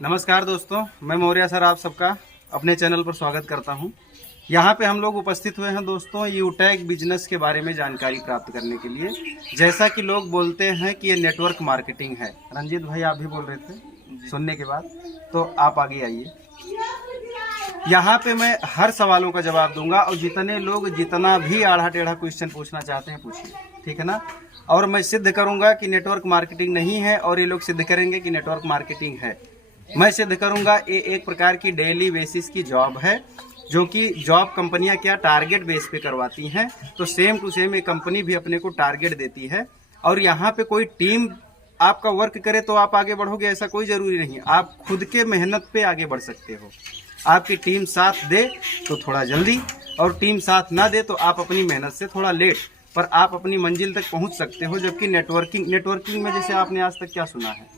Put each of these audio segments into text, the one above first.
नमस्कार दोस्तों, मैं मौर्य सर आप सबका अपने चैनल पर स्वागत करता हूं। यहां पे हम लोग उपस्थित हुए हैं दोस्तों यूटैग बिजनेस के बारे में जानकारी प्राप्त करने के लिए। जैसा कि लोग बोलते हैं कि ये नेटवर्क मार्केटिंग है। रंजीत भाई आप भी बोल रहे थे सुनने के बाद, तो आप आगे आइए। यहाँ पे मैं हर सवालों का जवाब दूंगा और जितने लोग जितना भी आड़ा टेढ़ा क्वेश्चन पूछना चाहते हैं पूछिए, ठीक है ना। और मैं सिद्ध करूंगा कि नेटवर्क मार्केटिंग नहीं है और ये लोग सिद्ध करेंगे कि नेटवर्क मार्केटिंग है। मैं सिद्ध करूंगा ये एक प्रकार की डेली बेसिस की जॉब है, जो कि जॉब कंपनियां क्या टारगेट बेस पे करवाती हैं। तो सेम टू सेम ये कंपनी भी अपने को टारगेट देती है और यहाँ पे कोई टीम आपका वर्क करे तो आप आगे बढ़ोगे, ऐसा कोई जरूरी नहीं। आप खुद के मेहनत पे आगे बढ़ सकते हो। आपकी टीम साथ दे तो थोड़ा जल्दी, और टीम साथ ना दे तो आप अपनी मेहनत से थोड़ा लेट, पर आप अपनी मंजिल तक पहुंच सकते हो। जबकि नेटवर्किंग में जैसे आपने आज तक क्या सुना है,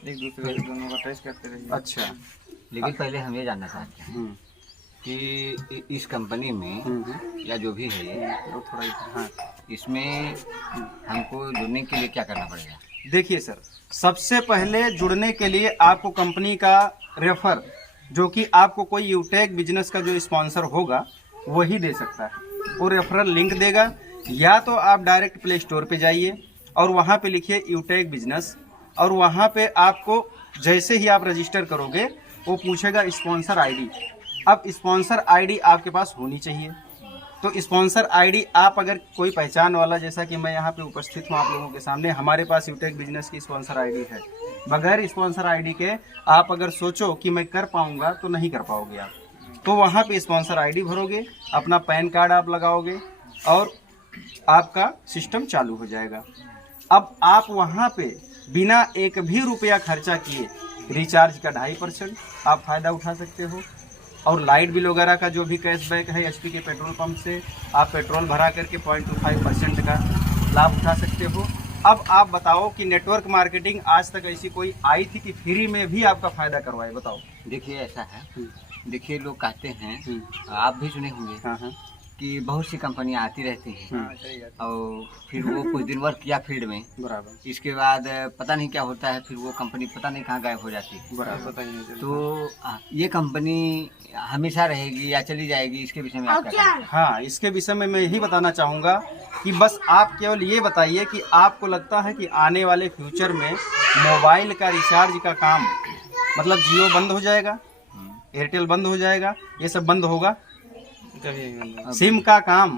एक दूसरे को दोनों का टेस्ट करते रहिए। अच्छा, लेकिन पहले हम ये जानना चाहते हैं कि इस कंपनी में या जो भी है ये तो थोड़ा हाँ, इसमें हमको जुड़ने के लिए क्या करना पड़ेगा? देखिए सर, सबसे पहले जुड़ने के लिए आपको कंपनी का रेफर, जो कि आपको कोई यूटैग बिजनेस का जो स्पॉन्सर होगा वही दे सकता है। वो रेफरल लिंक देगा, या तो आप डायरेक्ट प्ले स्टोर पे जाइए और वहाँ पे लिखिए यूटैग बिजनेस, और वहाँ पे आपको जैसे ही आप रजिस्टर करोगे वो पूछेगा स्पॉन्सर आईडी। अब स्पॉन्सर आईडी आपके पास होनी चाहिए। तो स्पॉन्सर आईडी आप अगर कोई पहचान वाला, जैसा कि मैं यहाँ पे उपस्थित हूँ आप लोगों के सामने, हमारे पास यूटैग बिजनेस की स्पॉन्सर आईडी है। बगैर स्पॉन्सर आईडी के आप अगर सोचो कि मैं कर पाऊंगा तो नहीं कर पाओगे आप। तो वहाँ पे स्पॉन्सर आईडी भरोगे, अपना पैन कार्ड आप लगाओगे और आपका सिस्टम चालू हो जाएगा। अब आप वहाँ पे बिना एक भी रुपया खर्चा किए रिचार्ज का 2.5% आप फायदा उठा सकते हो, और लाइट बिल वगैरह का जो भी कैशबैक है एचपी के पेट्रोल पंप से आप पेट्रोल भरा करके 0.25% का लाभ उठा सकते हो। अब आप बताओ कि नेटवर्क मार्केटिंग आज तक ऐसी कोई आई थी कि फ्री में भी आपका फायदा करवाए? बताओ। देखिए ऐसा है, देखिए लोग कहते हैं, आप भी सुने होंगे, हाँ हाँ, कि बहुत सी कंपनियां आती रहती हैं और फिर वो कुछ दिन वर्क किया फील्ड में, बराबर इसके बाद पता नहीं क्या होता है, फिर वो कंपनी पता नहीं कहाँ गायब हो जाती है। बराबर। पता ही नहीं चलता। तो ये कंपनी हमेशा रहेगी या चली जाएगी, इसके विषय में आप क्या कहते हैं? हाँ, इसके विषय में मैं यही बताना चाहूँगा कि बस आप केवल ये बताइए कि आपको लगता है कि आने वाले फ्यूचर में मोबाइल का रिचार्ज का काम, मतलब जियो बंद हो जाएगा, एयरटेल बंद हो जाएगा, ये सब बंद होगा? सिम का काम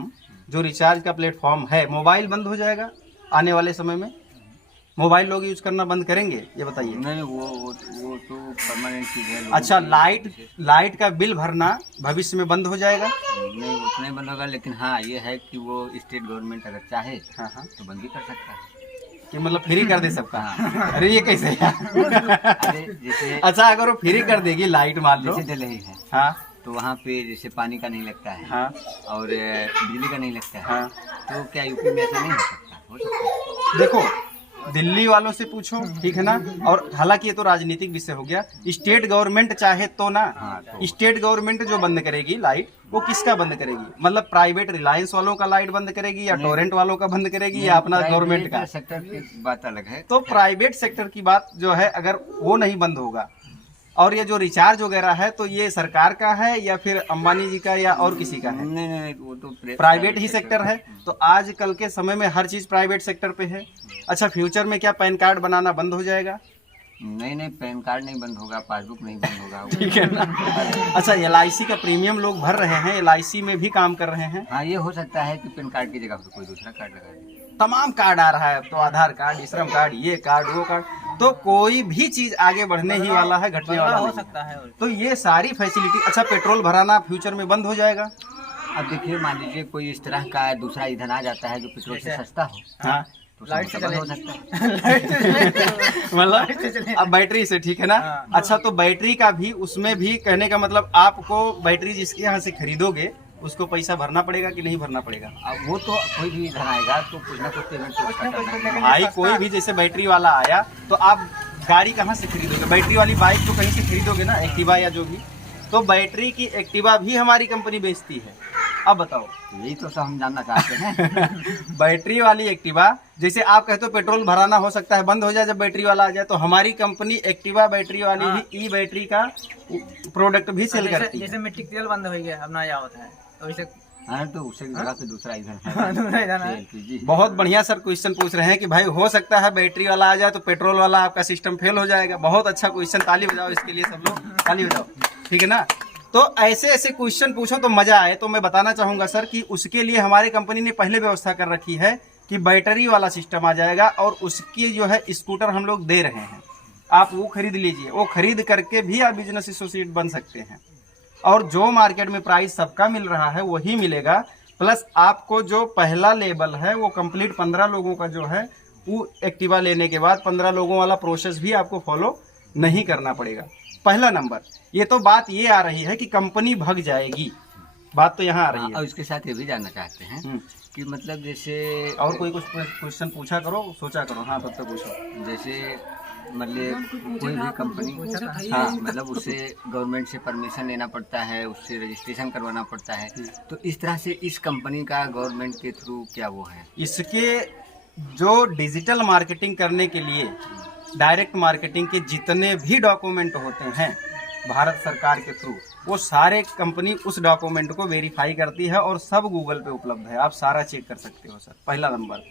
जो रिचार्ज का प्लेटफॉर्म है, मोबाइल बंद हो जाएगा आने वाले समय में? मोबाइल लोग यूज करना बंद करेंगे? ये बताइए। नहीं, वो तो परमानेंट चीज है। अच्छा, लाइट का बिल भरना भविष्य में बंद हो जाएगा? नहीं, वो तो नहीं बंद होगा, लेकिन हाँ ये है कि वो स्टेट गवर्नमेंट अगर चाहे हाँ हाँ, तो बंद भी कर सकता है कि मतलब फ्री कर दे सबका? अरे ये कैसे है? अरे जैसे अच्छा, अगर वो फ्री कर देगी लाइट मान लो, जैसे दिल्ली है, हाँ तो वहाँ पे जैसे पानी का नहीं लगता है, हाँ और बिजली का नहीं लगता है, हाँ, तो क्या यूपी में ऐसा नहीं हो सकता? हो सकता है। देखो दिल्ली वालों से पूछो, ठीक है ना। और हालांकि ये तो राजनीतिक विषय हो गया। स्टेट गवर्नमेंट चाहे तो ना, तो स्टेट गवर्नमेंट जो बंद करेगी लाइट, वो किसका बंद करेगी? मतलब प्राइवेट रिलायंस वालों का लाइट बंद करेगी, या टोरेंट वालों का बंद करेगी, या अपना गवर्नमेंट का? सेक्टर की बात अलग है। तो प्राइवेट सेक्टर की बात जो है, अगर वो नहीं बंद होगा, और ये जो रिचार्ज वगैरह है तो ये सरकार का है या फिर अंबानी जी का या और किसी का है? नहीं, वो तो प्राइवेट ही सेक्टर है। तो आज कल के समय में हर चीज प्राइवेट सेक्टर पे है। अच्छा, फ्यूचर में क्या पैन कार्ड बनाना बंद हो जाएगा? नहीं, पैन कार्ड नहीं बंद होगा, पासबुक नहीं बंद होगा। ठीक है ना। अच्छा, LIC का प्रीमियम लोग भर रहे हैं, LIC में भी काम कर रहे हैं। हाँ, ये हो सकता है कि पैन कार्ड की जगह पे कोई दूसरा कार्ड लगा दे। तमाम कार्ड आ रहा है, तो आधार कार्ड, श्रम कार्ड, ये कार्ड, वो कार्ड, तो कोई भी चीज आगे बढ़ने ही वाला है, घटने वाला हो सकता है। तो ये सारी फैसिलिटी। अच्छा, पेट्रोल भराना फ्यूचर में बंद हो जाएगा? अब देखिए, मान लीजिए कोई इस तरह का दूसरा ईंधन आ जाता है जो पेट्रोल से सस्ता हो, हाँ, तो लाइट से बंद हो सकता है। मतलब अब बैटरी से, ठीक है ना। अच्छा, तो बैटरी का भी, उसमें भी कहने का मतलब आपको बैटरी जिसके यहाँ से खरीदोगे उसको पैसा भरना पड़ेगा कि नहीं भरना पड़ेगा? अब वो तो कोई भी ईंधन आएगा तो कुछ ना कुछ पेमेंट तो उसका करना है। भाई कोई भी, जैसे बैटरी वाला आया तो आप गाड़ी कहाँ से खरीदोगे? बैटरी वाली बाइक तो कहीं से खरीदोगे ना, एक्टिवा या जो भी। तो बैटरी की एक्टिवा भी हमारी कंपनी बेचती है। अब बताओ। यही तो सब हम जानना चाहते हैं। बैटरी वाली एक्टिवा, जैसे आप कहते हो पेट्रोल भराना हो सकता है बंद हो जाए जब बैटरी वाला आ जाए, तो हमारी कंपनी एक्टिवा बैटरी वाली भी ई बैटरी का प्रोडक्ट भी सेल करती है। जैसे मिट्टी तेल बंद हो गया, अब नया होता है तो वैसे हाँ, तो उससे भी बड़ा तो दूसरा इधर दूसरा इधर है। एलपीजी। बहुत बढ़िया सर क्वेश्चन पूछ रहे हैं कि भाई हो सकता है बैटरी वाला आ जाए तो पेट्रोल वाला आपका सिस्टम फेल हो जाएगा। बहुत अच्छा क्वेश्चन, ताली बजाओ इसके लिए सब लोग, ताली बजाओ, ठीक है ना। तो ऐसे ऐसे क्वेश्चन पूछो तो मजा आए। तो मैं बताना चाहूंगा सर कि उसके लिए हमारी कंपनी ने पहले व्यवस्था कर रखी है कि बैटरी वाला सिस्टम आ जाएगा और उसकी जो है स्कूटर हम लोग दे रहे हैं, आप वो खरीद लीजिए। वो खरीद करके भी आप बिजनेस एसोसिएट बन सकते हैं और जो मार्केट में प्राइस सबका मिल रहा है वही मिलेगा। प्लस आपको जो पहला लेवल है वो कंप्लीट 15 लोगों का जो है वो एक्टिवा लेने के बाद 15 लोगों वाला प्रोसेस भी आपको फॉलो नहीं करना पड़ेगा। पहला नंबर। ये तो बात ये आ रही है कि कंपनी भग जाएगी, बात तो यहाँ आ रही और है। इसके साथ ये भी जानना चाहते हैं कि मतलब जैसे और कोई कुछ क्वेश्चन पूछा करो, सोचा करो। हाँ, तब तक पूछो। जैसे मतलब कोई भी कंपनी, हाँ मतलब उससे गवर्नमेंट से परमिशन लेना पड़ता है, उससे रजिस्ट्रेशन करवाना पड़ता है, तो इस तरह से इस कंपनी का गवर्नमेंट के थ्रू क्या वो है? इसके जो डिजिटल मार्केटिंग करने के लिए डायरेक्ट मार्केटिंग के जितने भी डॉक्यूमेंट होते हैं भारत सरकार के थ्रू, वो सारे कंपनी उस डॉक्यूमेंट को वेरीफाई करती है और सब गूगल पे उपलब्ध है, आप सारा चेक कर सकते हो सर, पहला नंबर।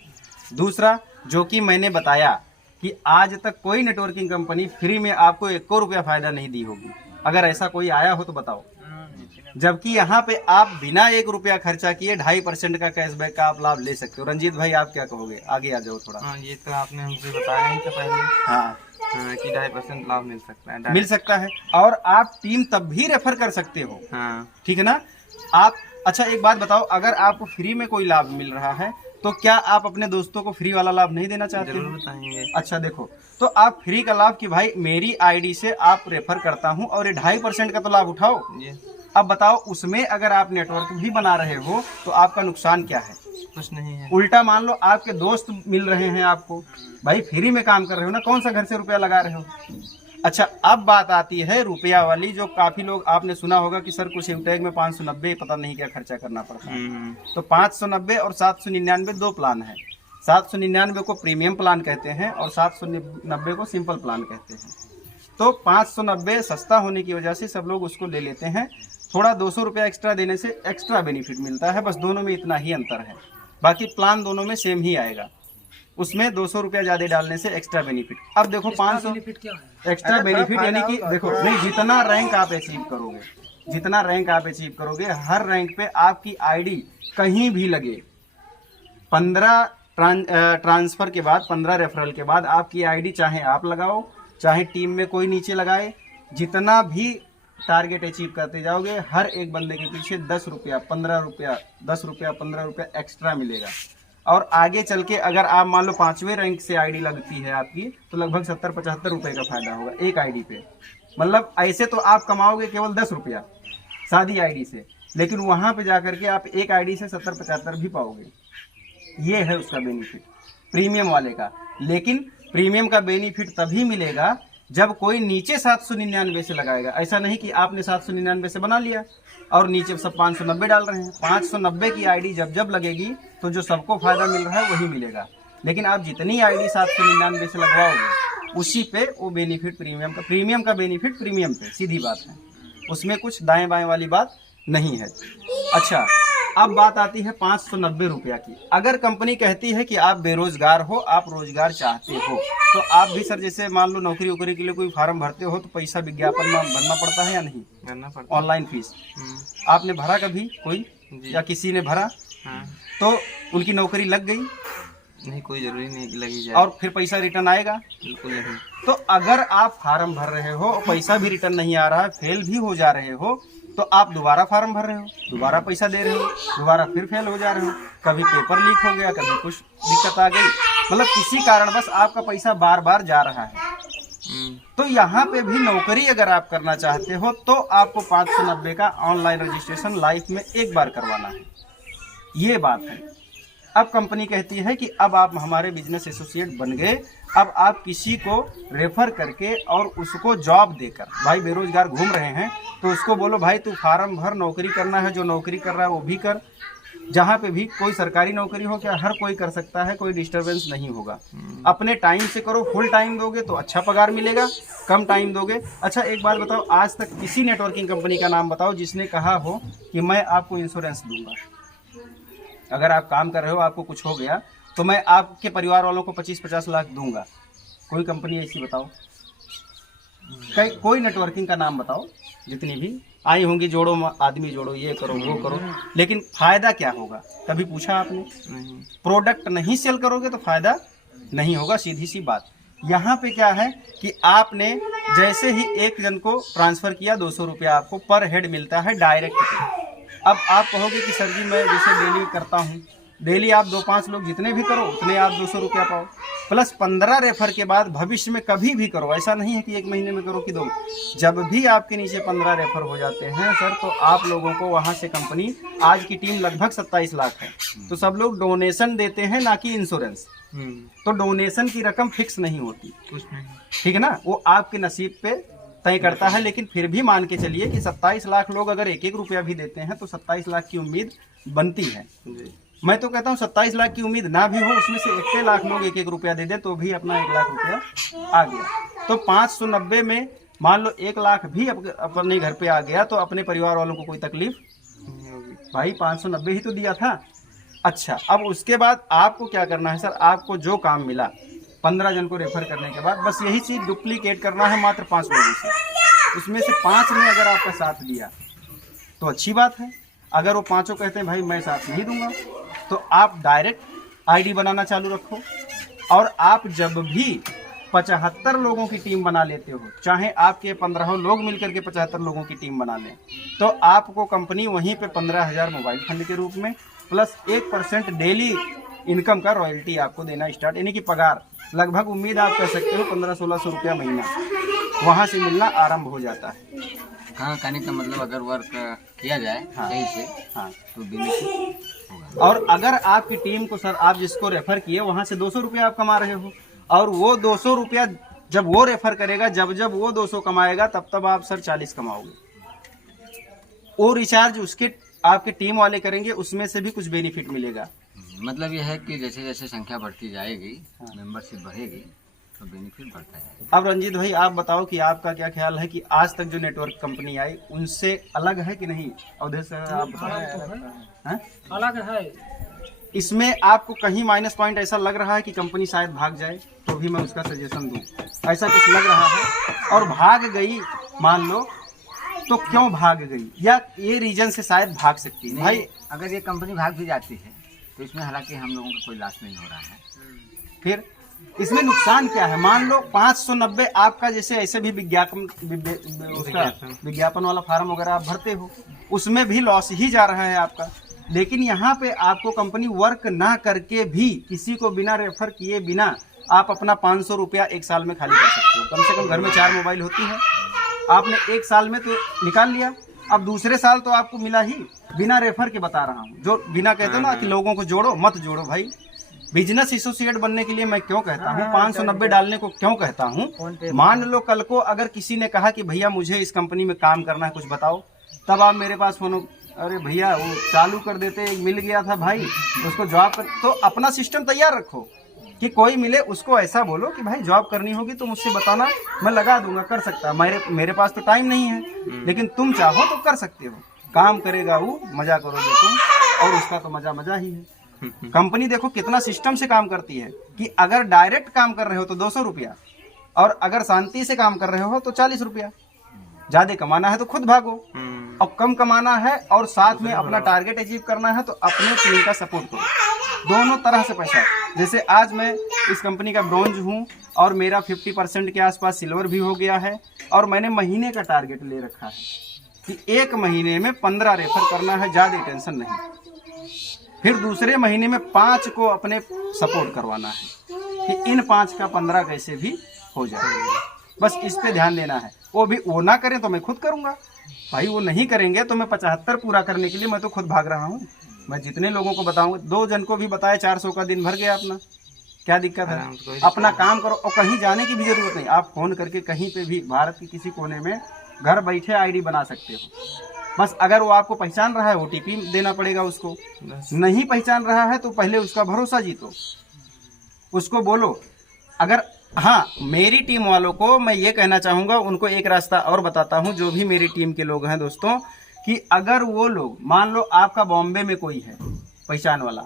दूसरा, जो कि मैंने बताया कि आज तक कोई नेटवर्किंग कंपनी फ्री में आपको 1 रुपया फायदा नहीं दी होगी। अगर ऐसा कोई आया हो तो बताओ। जबकि यहाँ पे आप बिना 1 रुपया खर्चा किए 2.5% का कैशबैक का आप लाभ ले सकते हो। रंजीत भाई, आप क्या कहोगे? आगे आ जाओ थोड़ा। हाँ, ये तो आपने हमसे बताया ही था पहले। हाँ, कि 2.5% लाभ मिल सकता है। मिल सकता है और आप टीम तब भी रेफर कर सकते हो। हाँ, ठीक है ना। आप अच्छा एक बात बताओ, अगर आपको फ्री में कोई लाभ मिल रहा है तो क्या आप अपने दोस्तों को फ्री वाला लाभ नहीं देना चाहते? जरूर बताएंगे। अच्छा देखो, तो आप फ्री का लाभ कि भाई मेरी आईडी से आप रेफर करता हूं और ये 2.5% का तो लाभ उठाओ। ये अब बताओ, उसमें अगर आप नेटवर्क भी बना रहे हो तो आपका नुकसान क्या है? कुछ नहीं है। उल्टा मान लो आपके दोस्त मिल रहे हैं आपको, भाई फ्री में काम कर रहे हो ना, कौन सा घर से रुपया लगा रहे हो? अच्छा, अब बात आती है रुपया वाली, जो काफी लोग आपने सुना होगा कि सर कुछ इंटेक में 590 पता नहीं क्या खर्चा करना पड़ता है। तो 590 और 799 दो प्लान है। 799 को प्रीमियम प्लान कहते हैं और 790 को सिंपल प्लान कहते हैं। तो 590 सस्ता होने की वजह से सब लोग उसको ले लेते हैं। थोड़ा 200 रुपया एक्स्ट्रा देने से एक्स्ट्रा बेनिफिट मिलता है, बस दोनों में इतना ही अंतर है। बाकी प्लान दोनों में सेम ही आएगा, उसमें 200 रुपया ज्यादा डालने से एक्स्ट्रा बेनिफिट। अब देखो 500 एक्स्ट्रा बेनिफिट यानी कि देखो नहीं, जितना रैंक आप अचीव करोगे, जितना रैंक आप अचीव करोगे, हर रैंक पे आपकी आईडी कहीं भी लगे, 15 ट्रांसफर के बाद, 15 रेफरल के बाद आपकी आईडी चाहे आप लगाओ चाहे टीम में कोई नीचे लगाए, जितना भी टारगेट अचीव करते जाओगे, हर एक बंदे के पीछे 10 रुपया 15 रुपया 10 रुपया 15 रुपया एक्स्ट्रा मिलेगा। और आगे चल के अगर आप मान लो 5वें रैंक से आईडी लगती है आपकी, तो लगभग 70-75 रुपए का फायदा होगा एक आईडी पे। मतलब ऐसे तो आप कमाओगे केवल 10 रुपया सादी आईडी से, लेकिन वहां पे जाकर के आप एक आईडी से 70-75 भी पाओगे। ये है उसका बेनिफिट प्रीमियम वाले का। लेकिन प्रीमियम का बेनिफिट तभी मिलेगा जब कोई नीचे 799 से लगाएगा। ऐसा नहीं कि आपने 799 से बना लिया और नीचे सब 590 डाल रहे हैं। 590 की आईडी जब जब लगेगी तो जो सबको फायदा मिल रहा है वही मिलेगा। लेकिन आप जितनी आईडी 799 से लगवाओगे उसी पे वो बेनिफिट प्रीमियम का बेनिफिट प्रीमियम पे, सीधी बात है, उसमें कुछ दाएं बाएं वाली बात नहीं है। अच्छा, अब बात आती है 590 रुपया की। अगर कंपनी कहती है कि आप बेरोजगार हो, आप रोजगार चाहते हो, तो आप भी सर जैसे मान लो नौकरी वोकरी के लिए कोई फार्म भरते हो तो पैसा विज्ञापन में भरना पड़ता है या नहीं? करना पड़ता। ऑनलाइन फीस आपने भरा कभी कोई या किसी ने भरा? हाँ। तो उनकी नौकरी लग गई? नहीं, कोई जरूरी नहीं कि लगी जाए। और फिर पैसा रिटर्न आएगा? बिल्कुल नहीं। तो अगर आप फार्म भर रहे हो और पैसा भी रिटर्न नहीं आ रहा है, फेल भी हो जा रहे हो, तो आप दोबारा फार्म भर रहे हो, दोबारा पैसा दे रहे हो, दोबारा फिर फेल हो जा रहे हो, कभी पेपर लीक हो गया, कभी कुछ दिक्कत आ गई, मतलब किसी कारण बस आपका पैसा बार बार जा रहा है। तो यहाँ पे भी नौकरी अगर आप करना चाहते हो तो आपको 590 का ऑनलाइन रजिस्ट्रेशन लाइफ में एक बार करवाना है। ये बात है। अब कंपनी कहती है कि अब आप हमारे बिजनेस एसोसिएट बन गए, अब आप किसी को रेफर करके और उसको जॉब देकर, भाई बेरोजगार घूम रहे हैं तो उसको बोलो भाई तू फार्म भर, नौकरी करना है, जो नौकरी कर रहा है वो भी कर, जहाँ पे भी कोई सरकारी नौकरी हो क्या हर कोई कर सकता है, कोई डिस्टरबेंस नहीं होगा। अपने टाइम से करो, फुल टाइम दोगे तो अच्छा पगार मिलेगा, कम टाइम दोगे। अच्छा एक बात बताओ, आज तक किसी नेटवर्किंग कंपनी का नाम बताओ जिसने कहा हो कि मैं आपको इंश्योरेंस दूंगा, अगर आप काम कर रहे हो आपको कुछ हो गया तो मैं आपके परिवार वालों को 25-50 लाख दूंगा, कोई कंपनी ऐसी बताओ? कोई नेटवर्किंग का नाम बताओ, जितनी भी आई होंगी, जोड़ो आदमी जोड़ो, ये करो वो करो, लेकिन फायदा क्या होगा कभी पूछा आपने? प्रोडक्ट नहीं सेल करोगे तो फायदा नहीं होगा, सीधी सी बात। यहाँ पे क्या है कि आपने जैसे ही एक जन को ट्रांसफर किया 200 रुपया आपको पर हेड मिलता है डायरेक्ट पे। अब आप कहोगे कि सर जी मैं जैसे डेली करता हूँ, डेली आप 2-5 लोग जितने भी करो उतने आप 200 रुपया पाओ, प्लस 15 रेफर के बाद भविष्य में कभी भी करो, ऐसा नहीं है कि 1 महीने में करो कि 2, जब भी आपके नीचे 15 रेफर हो जाते हैं सर तो आप लोगों को वहाँ से कंपनी, आज की टीम लगभग 27 लाख है, तो सब लोग डोनेशन देते हैं ना कि इंश्योरेंस। तो डोनेशन की रकम फिक्स नहीं होती, कुछ नहीं, ठीक है ना, वो आपके नसीब पे तय करता है। लेकिन फिर भी मान के चलिए कि 27 लाख लोग अगर 1-1 रुपया भी देते हैं तो 27 लाख की उम्मीद बनती है। मैं तो कहता हूँ 27 लाख की उम्मीद ना भी हो, उसमें से 1 लाख लोग 1-1 रुपया दे दे तो भी अपना 1 लाख रुपया आ गया। तो 590 में मान लो 1 लाख भी अपने घर पे आ गया तो अपने परिवार वालों को कोई तकलीफ नहीं होगी। भाई 590 ही तो दिया था। अच्छा अब उसके बाद आपको क्या करना है सर, आपको जो काम मिला 15 जन को रेफर करने के बाद बस यही चीज़ डुप्लीकेट करना है मात्र 5 लोगों से, उसमें से 5 ने अगर आपका साथ दिया तो अच्छी बात है, अगर वो 5 कहते हैं भाई मैं साथ नहीं दूंगा तो आप डायरेक्ट आईडी बनाना चालू रखो। और आप जब भी 75 लोगों की टीम बना लेते हो, चाहे आपके 15 लोग मिलकर के 75 लोगों की टीम बना लें, तो आपको कंपनी वहीं पे 15,000 मोबाइल फंड के रूप में प्लस 1% डेली इनकम का रॉयल्टी आपको देना स्टार्ट, यानी कि पगार लगभग उम्मीद आप कर सकते हो 1500-1600 रुपया महीना वहाँ से मिलना आरंभ हो जाता है। हाँ, कहने का मतलब अगर वर्क किया जाए सही से हाँ तो बेनिफिट होगा। और अगर आपकी टीम को सर आप जिसको रेफर किए वहाँ से 200 रुपया आप कमा रहे हो और वो 200 रुपया जब वो रेफर करेगा, जब जब वो 200 कमाएगा तब आप सर 40 कमाओगे। वो रिचार्ज उसके आपके टीम वाले करेंगे, उसमें से भी कुछ बेनिफिट मिलेगा। मतलब यह है कि जैसे जैसे संख्या बढ़ती जाएगी, मेंबरशिप बढ़ेगी तो बेनिफिट बढ़ता जाएगा। अब रंजीत भाई आप बताओ कि आपका क्या ख्याल है कि आज तक जो नेटवर्क कंपनी आई उनसे अलग है कि नहीं? अवधेश सर आप बताओ। अलग है। इसमें आपको कहीं माइनस पॉइंट ऐसा लग रहा है कि कंपनी शायद भाग जाए तो भी मैं उसका सजेशन दूं, ऐसा कुछ लग रहा है? और भाग गई मान लो तो क्यों भाग गई, या ये रीजन से शायद भाग सकती है? भाई अगर ये कंपनी भाग भी जाती है तो इसमें हालांकि हम लोगों का कोई लॉस नहीं हो रहा है, फिर इसमें नुकसान क्या है? मान लो 590 आपका जैसे ऐसे भी विज्ञापन वाला फार्म वगैरह आप भरते हो, उसमें भी लॉस ही जा रहा है आपका। लेकिन यहाँ पे आपको कंपनी वर्क ना करके भी किसी को बिना रेफर किए बिना आप अपना 500 रुपया 1 साल में खाली कर सकते हो। कम से कम घर में 4 मोबाइल होती है, आपने 1 साल में तो निकाल लिया, अब दूसरे साल तो आपको मिला ही बिना रेफर के। बता रहा हूँ जो बिना कहते हो ना कि लोगों को जोड़ो, मत जोड़ो भाई। बिजनेस एसोसिएट बनने के लिए मैं क्यों कहता हूँ, 590 डालने को क्यों कहता हूँ? मान लो कल को अगर किसी ने कहा कि भैया मुझे इस कंपनी में काम करना है, कुछ बताओ, तब आप मेरे पास फोन, अरे भैया वो चालू कर देते, एक मिल गया था भाई उसको जॉब कर। तो अपना सिस्टम तैयार रखो कि कोई मिले उसको ऐसा बोलो कि भाई जॉब करनी होगी तो मुझसे बताना, मैं लगा दूंगा, कर सकता। मेरे पास तो टाइम नहीं है, लेकिन तुम चाहो तो कर सकते हो। काम करेगा वो, मजा करोगे तुम, और उसका तो मजा ही है। कंपनी देखो कितना सिस्टम से काम करती है कि अगर डायरेक्ट काम कर रहे हो तो 200 रुपया, और अगर शांति से काम कर रहे हो तो 40 रुपया। ज्यादा कमाना है तो खुद भागो, और कम कमाना है और साथ में अपना टारगेट अचीव करना है तो अपने टीम का सपोर्ट करो। दोनों तरह से पैसा, जैसे आज मैं इस कंपनी का ब्रॉन्ज हूँ और मेरा 50% के आसपास सिल्वर भी हो गया है, और मैंने महीने का टारगेट ले रखा है कि 1 महीने में 15 रेफर करना है, ज़्यादा टेंशन नहीं। फिर दूसरे महीने में 5 को अपने सपोर्ट करवाना है कि इन 5 का 15 कैसे भी हो जाए। बस इस पे ध्यान देना है। वो ना करें तो मैं खुद करूँगा भाई, वो नहीं करेंगे तो मैं 75 पूरा करने के लिए मैं तो खुद भाग रहा हूँ। मैं जितने लोगों को बताऊंगा, 2 जन को भी बताया 400 का दिन भर गया अपना, क्या दिक्कत है? आराम से कोई अपना काम करो और कहीं जाने की भी जरूरत नहीं। आप फोन करके कहीं पे भी भारत के किसी कोने में घर बैठे आईडी बना सकते हो। बस अगर वो आपको पहचान रहा है ओटीपी देना पड़ेगा उसको, बस। नहीं पहचान रहा है तो पहले उसका भरोसा जीतो, उसको बोलो। अगर हाँ, मेरी टीम वालों को मैं ये कहना चाहूँगा, उनको एक रास्ता और बताता हूँ, जो भी मेरी टीम के लोग हैं दोस्तों, कि अगर वो लोग, मान लो आपका बॉम्बे में कोई है पहचान वाला,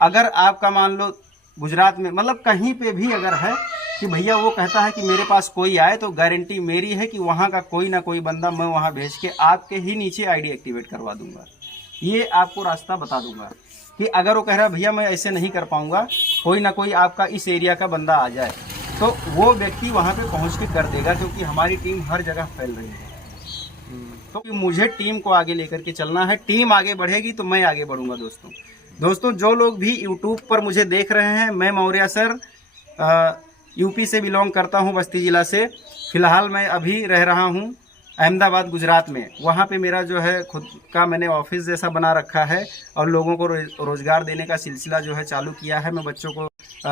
अगर आपका मान लो गुजरात में, मतलब कहीं पे भी अगर है कि भैया वो कहता है कि मेरे पास कोई आए, तो गारंटी मेरी है कि वहाँ का कोई ना कोई बंदा मैं वहाँ भेज के आपके ही नीचे आईडी एक्टिवेट करवा दूंगा। ये आपको रास्ता बता दूंगा कि अगर वो कह रहा है भैया मैं ऐसे नहीं कर पाऊंगा, कोई ना कोई आपका इस एरिया का बंदा आ जाए, तो वो व्यक्ति वहाँ पे पहुँच के कर देगा, क्योंकि हमारी टीम हर जगह फैल रही है। तो मुझे टीम को आगे लेकर के चलना है, टीम आगे बढ़ेगी तो मैं आगे बढ़ूंगा। दोस्तों जो लोग भी यूट्यूब पर मुझे देख रहे हैं, मैं मौर्या सर यूपी से बिलोंग करता हूं, बस्ती ज़िला से। फ़िलहाल मैं अभी रह रहा हूं अहमदाबाद गुजरात में। वहां पे मेरा जो है खुद का मैंने ऑफिस जैसा बना रखा है और लोगों को रोज़गार देने का सिलसिला जो है चालू किया है। मैं बच्चों को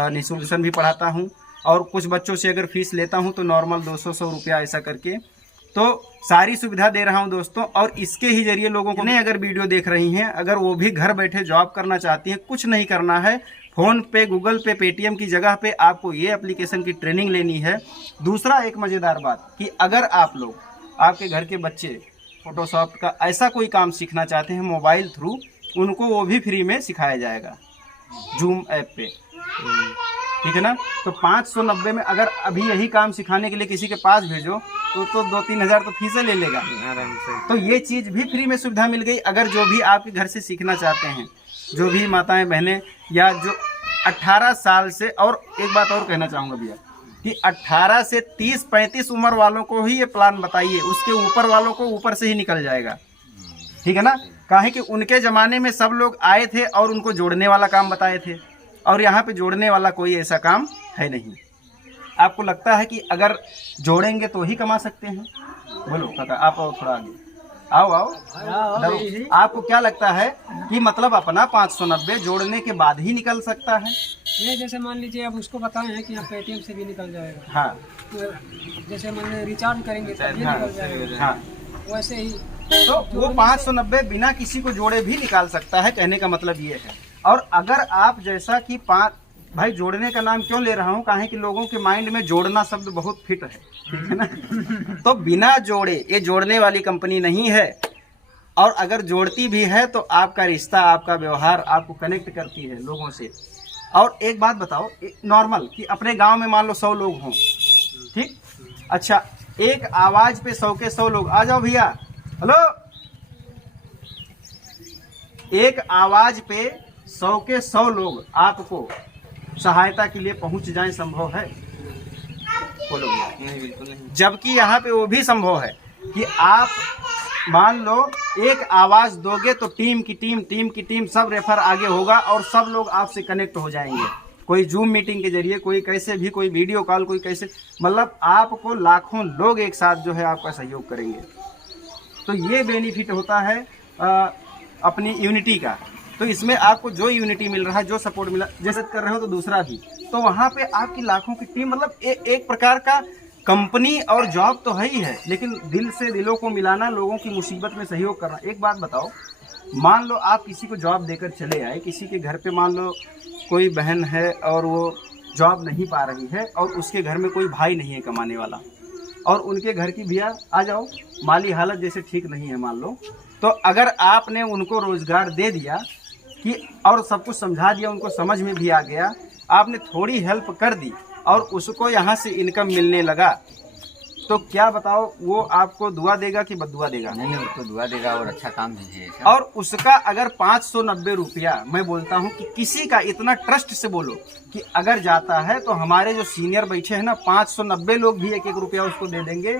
निःशुल्क भी पढ़ाता हूं और कुछ बच्चों से अगर फीस लेता हूं तो नॉर्मल 200 रुपया ऐसा करके, तो सारी सुविधा दे रहा हूं दोस्तों। और इसके ही जरिए लोगों को, अगर वीडियो देख रही हैं, अगर वो भी घर बैठे जॉब करना चाहती हैं, कुछ नहीं करना है, फ़ोन पे, गूगल पे, पेटीएम की जगह पे आपको ये एप्लीकेशन की ट्रेनिंग लेनी है। दूसरा एक मज़ेदार बात कि अगर आप लोग, आपके घर के बच्चे फोटोशॉप का ऐसा कोई काम सीखना चाहते हैं मोबाइल थ्रू, उनको वो भी फ्री में सिखाया जाएगा जूम ऐप पे, ठीक है ना। तो 590 में अगर अभी यही काम सिखाने के लिए किसी के पास भेजो तो 2-3 हज़ार तो फीस ले लेगा आराम से। तो ये चीज़ भी फ्री में सुविधा मिल गई। अगर जो भी आपके घर से सीखना चाहते हैं, जो भी माताएं बहनें, या जो 18 साल से, और एक बात और कहना चाहूँगा भैया कि 18 से 30-35 उम्र वालों को ही ये प्लान बताइए, उसके ऊपर वालों को ऊपर से ही निकल जाएगा, ठीक है ना। काहे कि उनके ज़माने में सब लोग आए थे और उनको जोड़ने वाला काम बताए थे, और यहाँ पे जोड़ने वाला कोई ऐसा काम है नहीं। आपको लगता है कि अगर जोड़ेंगे तो ही कमा सकते हैं? बोलो काका, आप आओ थोड़ा आगे, आओ। आपको क्या लगता है कि मतलब अपना 590 जोड़ने के बाद ही निकल सकता है? ये जैसे मान लीजिए अब उसको बताए हैं कि आप पेटीएम से भी निकल जाएगा, हाँ, तो जैसे मान लीजिए रिचार्ज करेंगे तब भी निकल जाएगा, हाँ। वैसे ही तो वो 590 बिना किसी को जोड़े भी निकाल सकता है, कहने का मतलब ये है। और अगर आप जैसा कि भाई जोड़ने का नाम क्यों ले रहा हूँ, काहे कि लोगों के माइंड में जोड़ना शब्द बहुत फिट है, ठीक है ना। तो बिना जोड़े, ये जोड़ने वाली कंपनी नहीं है। और अगर जोड़ती भी है तो आपका रिश्ता, आपका व्यवहार आपको कनेक्ट करती है लोगों से। और एक बात बताओ, नॉर्मल कि अपने गांव में मान लो 100 लोग हों, ठीक, अच्छा, एक आवाज पे 100 के 100 लोग आ जाओ भैया, हेलो, एक आवाज पे 100 के 100 लोग आपको सहायता के लिए पहुंच जाएं, संभव है? बोलो भैया। नहीं, बिल्कुल नहीं। जबकि यहाँ पे वो भी संभव है कि आप मान लो एक आवाज दोगे तो टीम की टीम सब रेफर आगे होगा और सब लोग आपसे कनेक्ट हो जाएंगे। कोई जूम मीटिंग के जरिए, कोई कैसे भी, कोई वीडियो कॉल, कोई कैसे, मतलब आपको लाखों लोग एक साथ जो है आपका सहयोग करेंगे। तो ये बेनिफिट होता है अपनी यूनिटी का। तो इसमें आपको जो यूनिटी मिल रहा है, जो सपोर्ट मिला, जैसे कर रहे हो तो दूसरा भी, तो वहाँ पे आपकी लाखों की टीम, मतलब एक प्रकार का कंपनी और जॉब तो है ही है, लेकिन दिल से दिलों को मिलाना, लोगों की मुसीबत में सहयोग करना। एक बात बताओ, मान लो आप किसी को जॉब देकर चले आए, किसी के घर पे मान लो कोई बहन है और वो जॉब नहीं पा रही है और उसके घर में कोई भाई नहीं है कमाने वाला, और उनके घर की भैया आ जाओ माली हालत जैसे ठीक नहीं है मान लो, तो अगर आपने उनको रोजगार दे दिया कि और सब कुछ समझा दिया, उनको समझ में भी आ गया, आपने थोड़ी हेल्प कर दी और उसको यहाँ से इनकम मिलने लगा, तो क्या बताओ वो आपको दुआ देगा कि बददुआ देगा? नहीं, उसको दुआ देगा और अच्छा काम दीजिए। और उसका अगर 590 रुपया, मैं बोलता हूँ कि किसी का इतना ट्रस्ट से बोलो कि अगर जाता है तो हमारे जो सीनियर बैठे हैं ना, 590 लोग भी 1-1 रुपया उसको दे देंगे।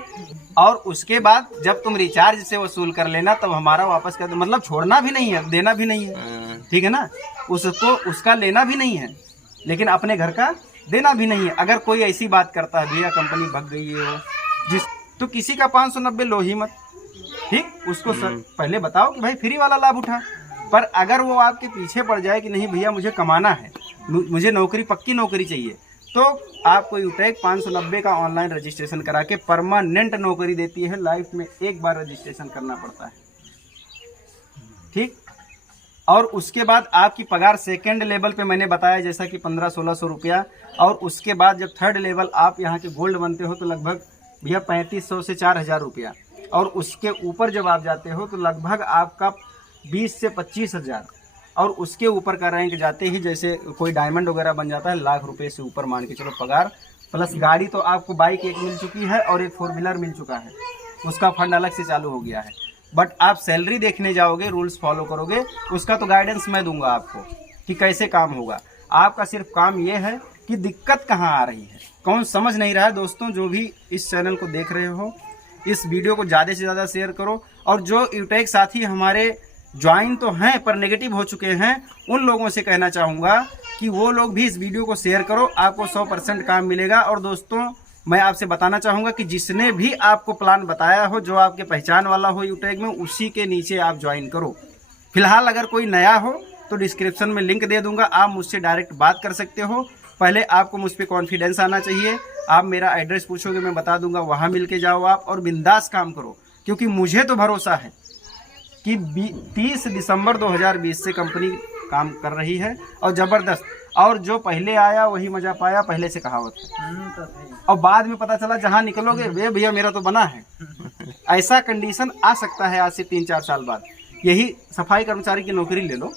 और उसके बाद जब तुम रिचार्ज से वसूल कर लेना तब हमारा वापस कर, मतलब छोड़ना भी नहीं है, देना भी नहीं है, ठीक है ना, उसको उसका लेना भी नहीं है, लेकिन अपने घर का देना भी नहीं है। अगर कोई ऐसी बात करता है भैया कंपनी भग गई है जिस, तो किसी का 590 लो ही मत, ठीक, उसको पहले बताओ कि भाई फ्री वाला लाभ उठा, पर अगर वो आपके पीछे पड़ जाए कि नहीं भैया मुझे कमाना है, मुझे नौकरी, पक्की नौकरी चाहिए, तो आपको यूटेक 590 का ऑनलाइन रजिस्ट्रेशन करा के परमानेंट नौकरी देती है। लाइफ में एक बार रजिस्ट्रेशन करना पड़ता है, ठीक। और उसके बाद आपकी पगार सेकंड लेवल पे मैंने बताया जैसा कि 1500-1600 रुपया, और उसके बाद जब थर्ड लेवल आप यहाँ के गोल्ड बनते हो तो लगभग भैया 3500 से 4000 रुपया, और उसके ऊपर जब आप जाते हो तो लगभग आपका 20 से 25,000, और उसके ऊपर का रैंक जाते ही जैसे कोई डायमंड वगैरह बन जाता है, लाख रुपए से ऊपर मान के चलो पगार, प्लस गाड़ी तो आपको बाइक एक मिल चुकी है और एक 4 व्हीलर मिल चुका है, उसका फंड अलग से चालू हो गया है। बट आप सैलरी देखने जाओगे, रूल्स फॉलो करोगे, उसका तो गाइडेंस मैं दूंगा आपको कि कैसे काम होगा। आपका सिर्फ काम ये है कि दिक्कत कहाँ आ रही है, कौन समझ नहीं रहा है। दोस्तों जो भी इस चैनल को देख रहे हो, इस वीडियो को ज़्यादा से ज़्यादा शेयर करो, और जो यूटेक साथी हमारे ज्वाइन तो हैं पर नेगेटिव हो चुके हैं, उन लोगों से कहना चाहूँगा कि वो लोग भी इस वीडियो को शेयर करो, आपको 100% काम मिलेगा। और दोस्तों मैं आपसे बताना चाहूँगा कि जिसने भी आपको प्लान बताया हो, जो आपके पहचान वाला हो यूटेक में, उसी के नीचे आप ज्वाइन करो। फिलहाल अगर कोई नया हो तो डिस्क्रिप्शन में लिंक दे दूंगा, आप मुझसे डायरेक्ट बात कर सकते हो। पहले आपको मुझ पर कॉन्फिडेंस आना चाहिए, आप मेरा एड्रेस पूछोगे मैं बता दूंगा, वहाँ मिल के जाओ आप, और बिंदास काम करो, क्योंकि मुझे तो भरोसा है कि 30 दिसंबर 2020 से कंपनी काम कर रही है और ज़बरदस्त। और जो पहले आया वही मज़ा पाया, पहले से कहावत है। और बाद में पता चला जहाँ निकलोगे वे भैया मेरा तो बना है। ऐसा कंडीशन आ सकता है आज से 3-4 साल बाद। यही सफाई कर्मचारी की नौकरी ले लो,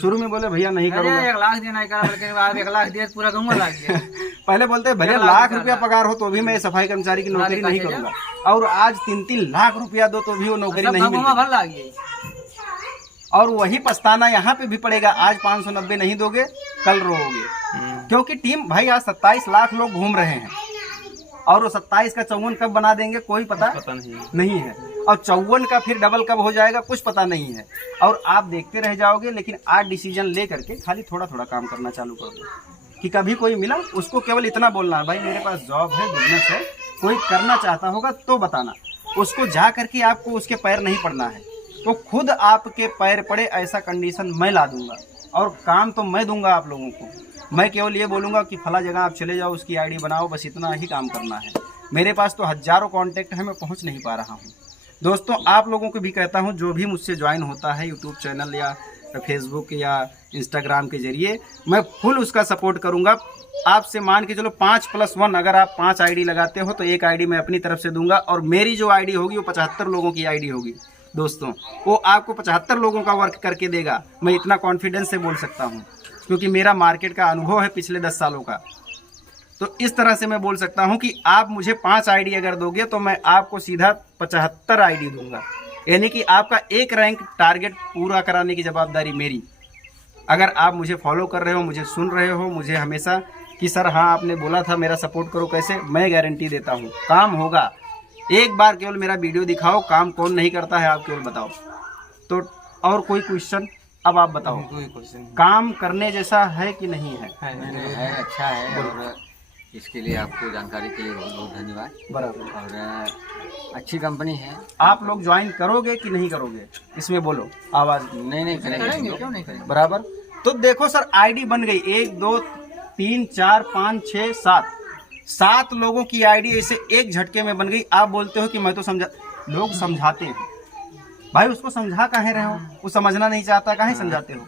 शुरू में बोले भैया नहीं करूँगा, 1 लाख देना है, बल्कि बाद 1 लाख दिया पूरा गाँव लाग गया। पहले बोलते भैया लाख रुपया पगार हो तो भी मैं सफाई कर्मचारी की नौकरी नहीं करूँगा, और आज 3-3 लाख रुपया दो तो भी वो नौकरी नहीं मिलती। और वही पछताना यहाँ पे भी पड़ेगा, आज 590 नहीं दोगे कल रोओगे। क्योंकि टीम भाई आज 27 लाख लोग घूम रहे हैं, और वो 27 का 54 कब बना देंगे कोई पता नहीं है, और 54 का फिर डबल कब हो जाएगा कुछ पता नहीं है। और आप देखते रह जाओगे, लेकिन आज डिसीजन ले करके खाली थोड़ा थोड़ा काम करना चालू कर दो कि कभी कोई मिला उसको केवल इतना बोलना है, भाई मेरे पास जॉब है, बिजनेस है, कोई करना चाहता होगा तो बताना। उसको जा करके आपको उसके पैर नहीं पड़ना है, तो खुद आपके पैर पड़े ऐसा कंडीशन मैं ला दूंगा, और काम तो मैं दूंगा आप लोगों को। मैं केवल ये बोलूँगा कि फला जगह आप चले जाओ, उसकी आईडी बनाओ, बस इतना ही काम करना है। मेरे पास तो हज़ारों कॉन्टैक्ट है, मैं पहुँच नहीं पा रहा हूँ। दोस्तों आप लोगों को भी कहता हूँ, जो भी मुझसे ज्वाइन होता है यूट्यूब चैनल या फेसबुक या इंस्टाग्राम के जरिए, मैं फुल उसका सपोर्ट करूँगा। आपसे मान के चलो 5+1, अगर आप 5 आईडी लगाते हो तो 1 आईडी मैं अपनी तरफ से दूंगा, और मेरी जो आईडी होगी वो 75 लोगों की आईडी होगी। दोस्तों वो आपको 75 लोगों का वर्क करके देगा, मैं इतना कॉन्फिडेंस से बोल सकता हूँ, क्योंकि मेरा मार्केट का अनुभव है पिछले 10 सालों का। तो इस तरह से मैं बोल सकता हूँ कि आप मुझे 5 आईडी अगर दोगे तो मैं आपको सीधा 75 आईडी दूंगा, यानी कि आपका 1 रैंक टारगेट पूरा कराने की जवाबदारी मेरी। अगर आप मुझे फॉलो कर रहे हो, मुझे सुन रहे हो, मुझे हमेशा कि सर हाँ आपने बोला था मेरा सपोर्ट करो, कैसे, मैं गारंटी देता हूँ काम होगा। एक बार केवल मेरा वीडियो दिखाओ, काम कौन नहीं करता है आप केवल बताओ। तो और कोई क्वेश्चन अब आप बताओ, कोई क्वेश्चन काम करने जैसा है कि नहीं है? है, अच्छा है, और इसके लिए आपको जानकारी के लिए बहुत बहुत धन्यवाद। बराबर। और अच्छी कंपनी है। आप लोग ज्वाइन करोगे कि नहीं करोगे, इसमें बोलो आवाज। नहीं करेंगे, क्यों नहीं करेंगे। बराबर। तो देखो सर आईडी बन गई, 1 2 3 4 5 6 7 लोगों की आईडी ऐसे एक झटके में बन गई। आप बोलते हो कि मैं तो समझा, लोग समझाते हैं भाई, उसको समझा काहे रहे हो, वो समझना नहीं चाहता, काहे समझाते हो,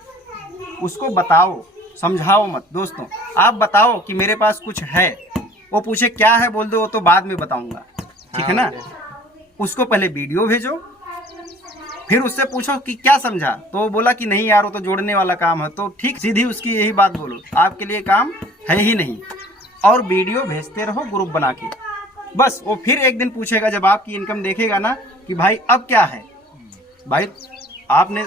उसको बताओ, समझाओ मत। दोस्तों आप बताओ कि मेरे पास कुछ है, वो पूछे क्या है, बोल दो वो तो बाद में बताऊंगा, ठीक है ना। उसको पहले वीडियो भेजो, फिर उससे पूछो कि क्या समझा, तो वो बोला कि नहीं यार वो तो जोड़ने वाला काम है, तो ठीक सीधी उसकी यही बात बोलो, आपके लिए काम है ही नहीं। और वीडियो भेजते रहो ग्रुप बना के, बस वो फिर एक दिन पूछेगा जब आपकी इनकम देखेगा ना कि भाई अब क्या है, भाई आपने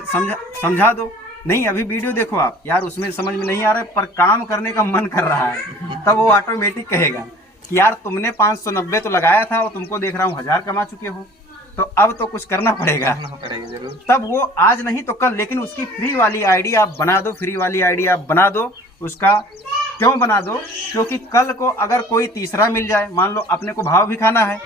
समझा दो, नहीं अभी वीडियो देखो आप, यार उसमें समझ में नहीं आ रहा है पर काम करने का मन कर रहा है, तब वो ऑटोमेटिक कहेगा कि यार तुमने 590 तो लगाया था और तुमको देख रहा हूँ 1000 कमा चुके हो, तो अब तो कुछ करना पड़ेगा जरूर। तब वो आज नहीं तो कल, लेकिन उसकी फ्री वाली आईडी आप बना दो, फ्री वाली आईडी आप बना दो। उसका क्यों बना दो, क्योंकि कल को अगर कोई तीसरा मिल जाए, मान लो अपने को भाव भी खाना है,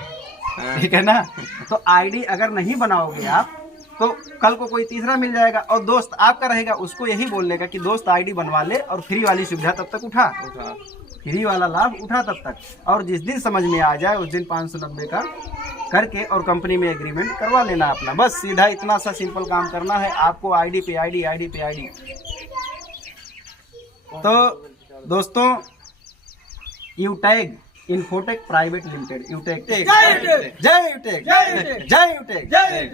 ठीक है ना, तो आईडी अगर नहीं बनाओगे आप तो कल को कोई तीसरा मिल जाएगा और दोस्त आपका रहेगा, उसको यही बोलने का कि दोस्त आईडी बनवा ले और फ्री वाली सुविधा तब तक उठा, फ्री वाला लाभ उठा तब तक, और जिस दिन समझ में आ जाए उस दिन 590 का करके और कंपनी में एग्रीमेंट करवा लेना अपना। बस सीधा इतना सा सिंपल काम करना है आपको, आईडी पे आईडी, आईडी पे आईडी। तो दोस्तों यूटैग इन्फोटेक प्राइवेट लिमिटेड, यूटेक, जय यूटेक, जय यूटेक, जय यूटेक।